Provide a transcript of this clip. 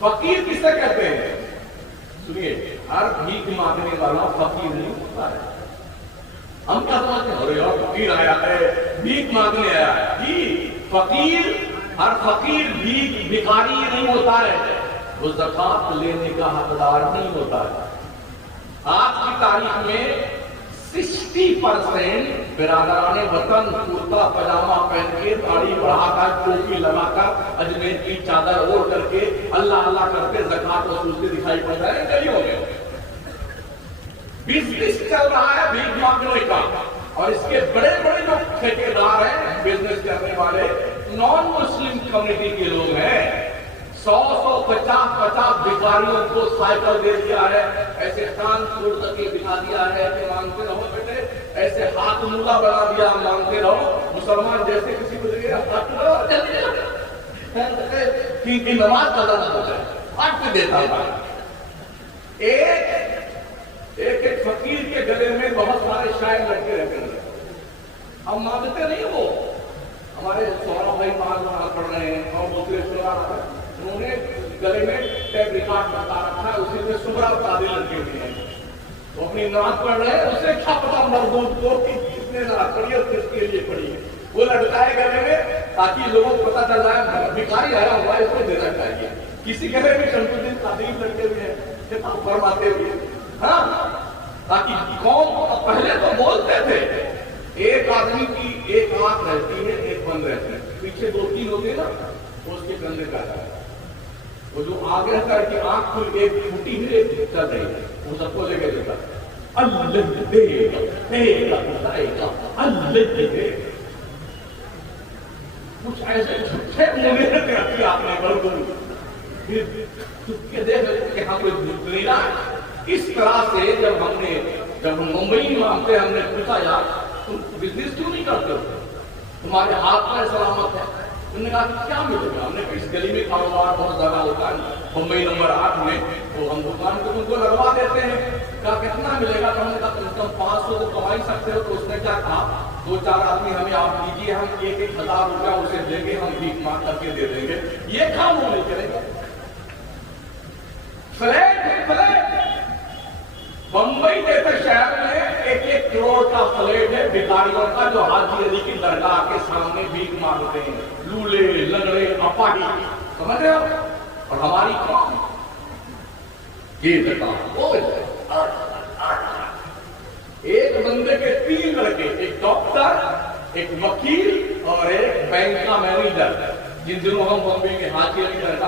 फकीर किसे कहते हैं? सुनिए, हर भीख मांगने वाला फकीर नहीं होता है। हम क्या समझते हैं, अरे यार फकीर आया है, भीख मांगने आया है। जी, फकीर, हर फकीर भिखारी नहीं होता है, वो ज़कात लेने का हकदार नहीं होता है। आज की तारीख में 60% बिरादराने वतन कुर्ता पजामा पहन के, दाढ़ी बढ़ाकर, टोपी लगाकर, अजमेर की चादर ओढ़ करके अल्लाह अल्लाह करते ज़कात वसूलते दिखाई पड़ रहे हैं गलियों में। बिजनेस चल रहा है भीख मांगने का, और इसके बड़े बड़े जो ठेकेदार हैं, बिजनेस करने वाले नॉन मुस्लिम कम्युनिटी के लोग हैं। 100-50 भिखारियों को साइकिल दे दिया है, ऐसे कान छोड़ करके दिखा दिया है कि मांगते रहो बेटे, ऐसे हाथ मुला बना दिया, मांगते रहो। मुसलमान जैसे किसी को देखे हाथ की नमाज अदा न हो जाए, हाथ पे देता है। एक फकीर के गले में बहुत सारे शायर लटके रहते हैं, हम मांगते नहीं। वो हमारे सौरभ भाई मांग पढ़ रहे हैं और दूसरे उन्होंने गले में टेप रिकॉर्ड बता रखा है, उसी में सुबरा शादी लड़के हुए हैं, तो अपनी नमाज पढ़ रहे हैं। उसे क्या पता मरदूद को कि किसने नमाज पढ़ी और किसके लिए पढ़ी है। वो लटकाए गले में ताकि लोगों को पता चल जाए भिखारी आया हुआ है, इसको देना चाहिए। किसी गले में शमसुद्दीन कादरी लड़के हुए हैं, फरमाते हुए, हाँ, ताकि कौन पहले तो बोलते थे एक आदमी की एक आंख रहती है, एक बंद रहती है, पीछे 2-3 होते ना, वो उसके कंधे का है। वो जो आगे करके आंख खुल एक फूटी हुई एक चल रही है, वो सबको लेके देता है। अल्लाह देगा, देगा, देगा, अल्लाह देगा। कुछ ऐसे झूठे मुने रखी आपने बल्कि फिर चुपके देख कि हाँ कोई नहीं रहा। इस तरह से जब हम मुंबई में आते हमने पूछा, यार तुम बिजनेस क्यों नहीं करते हो, तुम्हारे हाथ में सलामत है? उन्होंने कहा क्या मिलेगा? हमने इस गली में कारोबार बहुत ज्यादा होता है, मुंबई नंबर 8 में, तो हम दुकान को तुमको लगवा देते हैं। क्या कितना मिलेगा? तो हमने कहा तुम 500 को कमा ही सकते हो। तो उसने क्या कहा, 2-4 आदमी हमें आप दीजिए, हम 1-1 हज़ार रुपया उसे देंगे, हम भीख मांग करके दे देंगे। ये काम वो नहीं करेगा। फ्लैट बंबई जैसे शहर में 1-1 करोड़ का फ्लैट है भिखारियों का, जो हाजी अली की दरगाह के सामने भीख मांगते हैं, लूले लंगड़े अपाही, समझ रहे हो? और हमारी कौन ये बताओ, एक बंदे के 3 लड़के, एक डॉक्टर, एक वकील और एक बैंक का मैनेजर, जिन दिनों हम बॉम्बे में हाजी अली दरगाह